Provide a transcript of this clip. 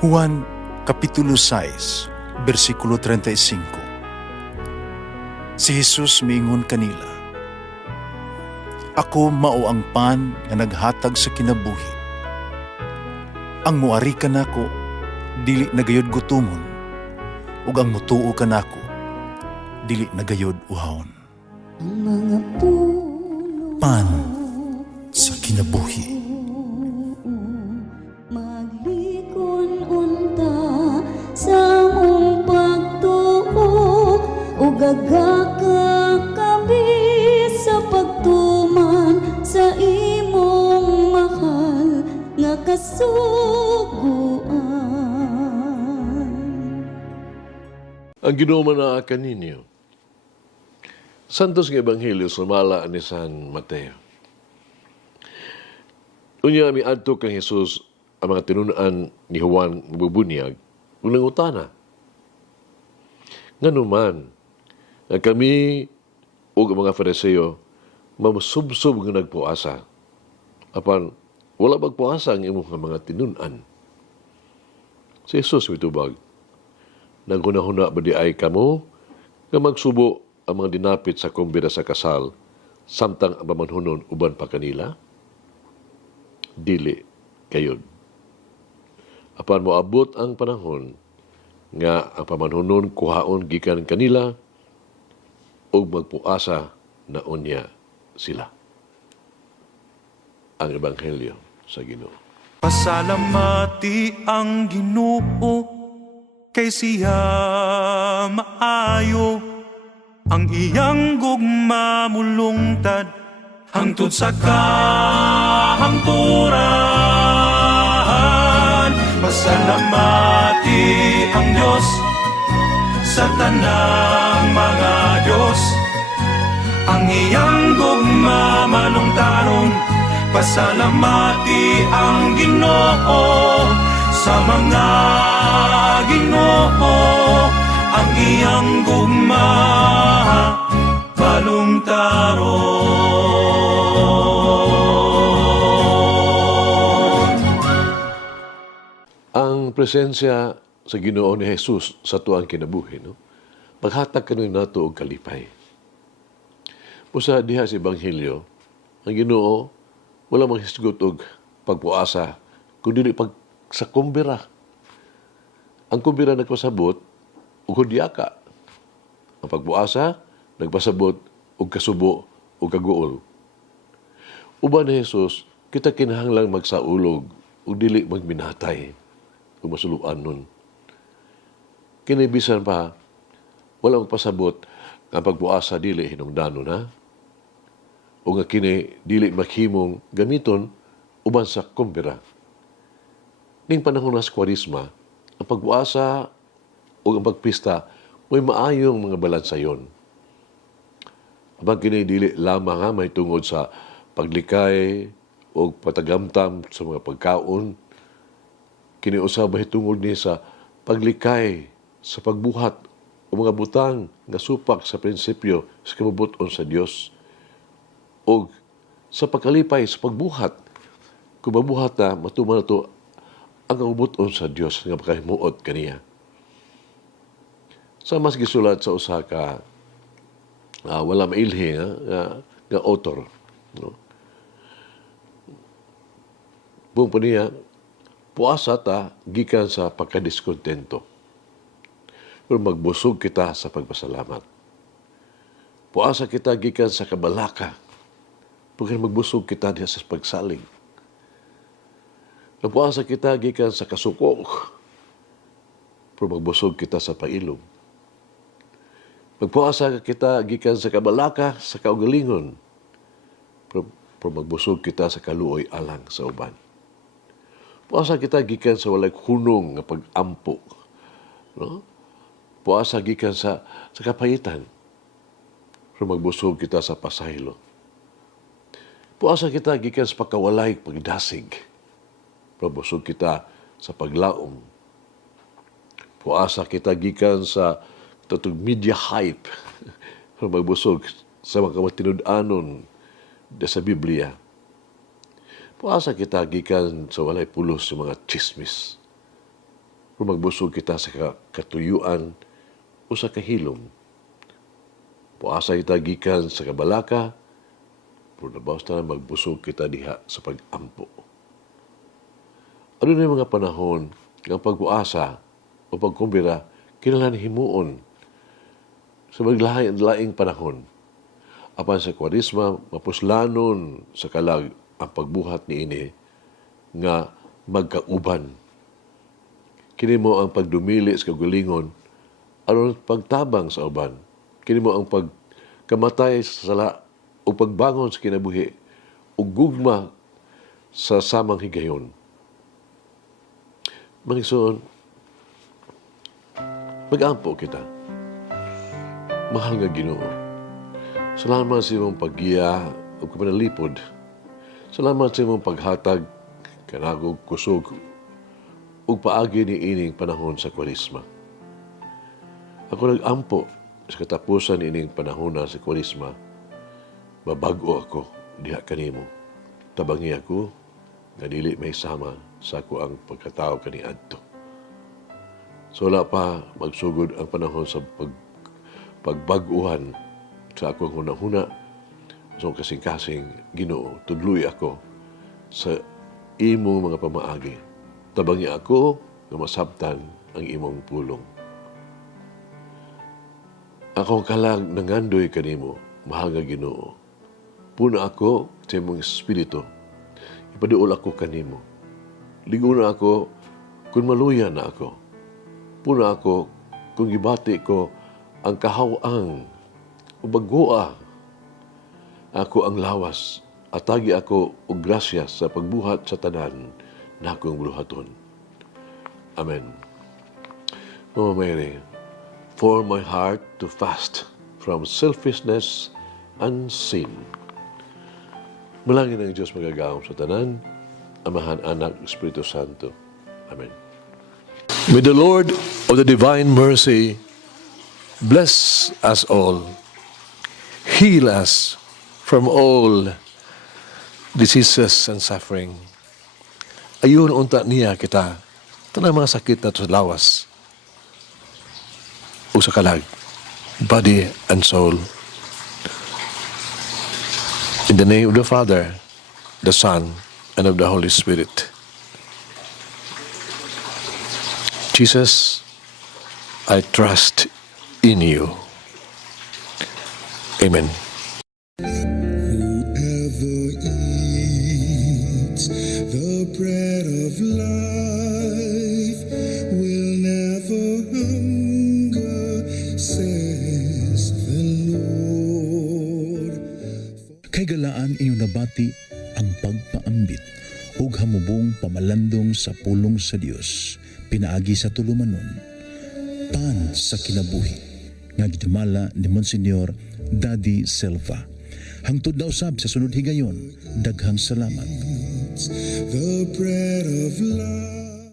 Juan Kapitulo 6, versikulo 35. Si Jesus miingon kanila, "Ako mao ang pan nga naghatag sa kinabuhi. Ang muari kanako dili nagayod gutomon, ug ang mutuo kanako dili nagayod uhawon." Ang mga puno Pan sa kinabuhi. maglikon unta sa mong pagtuo ug gagaka kami sa pagtuman sa imong mahal nga kasuguan. Ang Ginoo manaakan ninyo. Santos nga Ebanghelyo sumala ni San Mateo. Unya miadto kang Jesus ang mga tinunan ni Juan bubunyag ug nangutana. Nganuman nga kami ug ang mga Fariseo mamusubsob nga nagpuasa. Apan wala magpuasa ang imong mga tinunan. Si Jesus mitubag, naghuna-huna ba di ay kamo nga magsubo ang mga dinapit sa kumbira sa kasal samtang ang pamanhunon uban pa kanila? Dili kayod. Apan moabot ang panahon nga ang pamanhunon kuhaon gikan kanila ug magpuasa na unya sila. Ang Ebanghelyo sa Ginoo. Pasalamati ang Ginoo kay siya maayo, ang iyang gugma mulungtad hangtod sa kahangturan. Pasalamati ang Diyos sa tanang mga Diyos, ang iyang gugma malungtaron. Pasalamati ang Ginoo sa mga Ginoo, ang iyang gugma balungtaron. Ang presensya sa Ginoo ni Jesus sa tuang kinabuhi, no? Paghatag kanuy nato og kalipay. Pusa diha sa Ebanghelyo, ang Ginoo wala maghisgot og pagpuasa kundi pag sa kumbira. Ang kumbira nagpasabot og hudyaka. Ang pagpuasa nagpasabot og kasubo o kaguol. Uban ni Jesus, kita kinahanglang magsaulog ug dili magminatay ug masuluan nun. Kinibisan pa, wala magpasabot nga pagpuasa dili hinungdanon ha. O nga kini dili maghimong gamiton uban sa kumbira. Ning panahon sa Kwaresma, ang pagpuasa o ang pagpista may maayong mga balansayon. Abang kini dili lamang nga may tungod sa paglikay o patagamtam sa mga pagkaon, kini usab mahitungod ni sa paglikay sa pagbuhat o mga butang nga supak sa prinsipyo sa kabubuton sa Dios o sa pagkalipay sa pagbuhat. Kung mabuhat na, matuman na ito ang kabubuton sa Dios nga makahimuot kaniya. Sa mas gisulat sa usa ka wala mailhi nga author, no? Buong pa niya, puasa ta gikan sa pagkadiskontento. Pero magbusog kita sa pagpasalamat. Puasa kita gikan sa kabalaka. Pagka magbusog kita diha sa pagsalig. Napuasa kita gikan sa kasukong. Pero magbusog kita sa pailog. Magpuasa kita gikan sa kabalaka, sa kaugalingon. Pero magbusog kita sa kaluoy alang sa uban. Puasa kita gikan sa walay hunong nga pag-ampo. No? Puasa gikan sa kapayitan. Pero magbusog kita sa pasaylo. Puasa kita gikan sa pagkawalay, pagdasig. Pero busog kita sa paglaom. Puasa kita gikan sa tatog media hype. Pero magbusog sa mga matinud-anon sa Biblia. Puasa kita gikan sa walay pulos sa mga chismis. kung magbusog kita sa katuyuan o sa kahilom. Puasa kita gikan sa kabalaka, pero nabawas na magbusog kita diha sa pag-ampo. Ano na yung mga panahon ng pagbuasa o pagkumbira kinahanglan himuon sa maglaing panahon. Apan sa kwarisma, mapuslanon sa kalag ang pagbuhat ni ini nga magkauban. Kini mo ang pagdumili sa kagalingon aron pagtabang sa uban. Kini mo ang pagkamatay sa sala o pagbangon sa kinabuhi o gugma sa samang higayon. Mangison, mag-ampo kita. Mahal nga Ginoo. Salamat sa imong paggiya o kapanalipod. Salamat sa imong paghatag kanagog kusog ug paagi ni ining panahon sa Kwaresma. Ako nag-ampo sa katapusan ining panahon sa Kwaresma. Mabago ako diha kanimo. Tabangi ako nga dili may sama sa ako ang pagkatao kaniadto. So wala pa magsugod ang panahon sa pagbaguhan sa akong hunahuna. So kasing-kasing Ginoo, tudloy ako sa imong mga pamaagi. Tabangi ako nga masabtan ang imong pulong. Ako kalag nangandoy kanimo, mahal nga Ginoo. Puna ako sa imong espiritu. Ipaduol ako kanimo. Ligo na ako kung maluya na ako. Puna ako kung gibati ko ang kahawang o bagua. Ako ang lawas at tagi ako og grasya sa pagbuhat sa tanan na akong buluhaton. Amen. Mama Mary, form my heart to fast from selfishness and sin. Malangin ang Diyos magagawang sa tanan, Amahan, Anak, Espiritu Santo. Amen. May the Lord of the divine mercy bless us all, heal us from all diseases and suffering. Ayun unta niya kita, tanang mga sakit na sa lawas o sa kalag, body and soul. In the name of the Father, the Son, and of the Holy Spirit. Jesus, I trust in you. Amen. Whoever eats the bread of life will never hunger, says the Lord. Kay galaan inyong nabati ang pagpaambit ug hamubong pamalandong sa pulong sa Dios pinaagi sa tulumanon pan sa kinabuhi nga gidumala ni Monsignor Daddy Silva. Hangtod na usab sa sunod higayon, daghang salamat. The bread of life.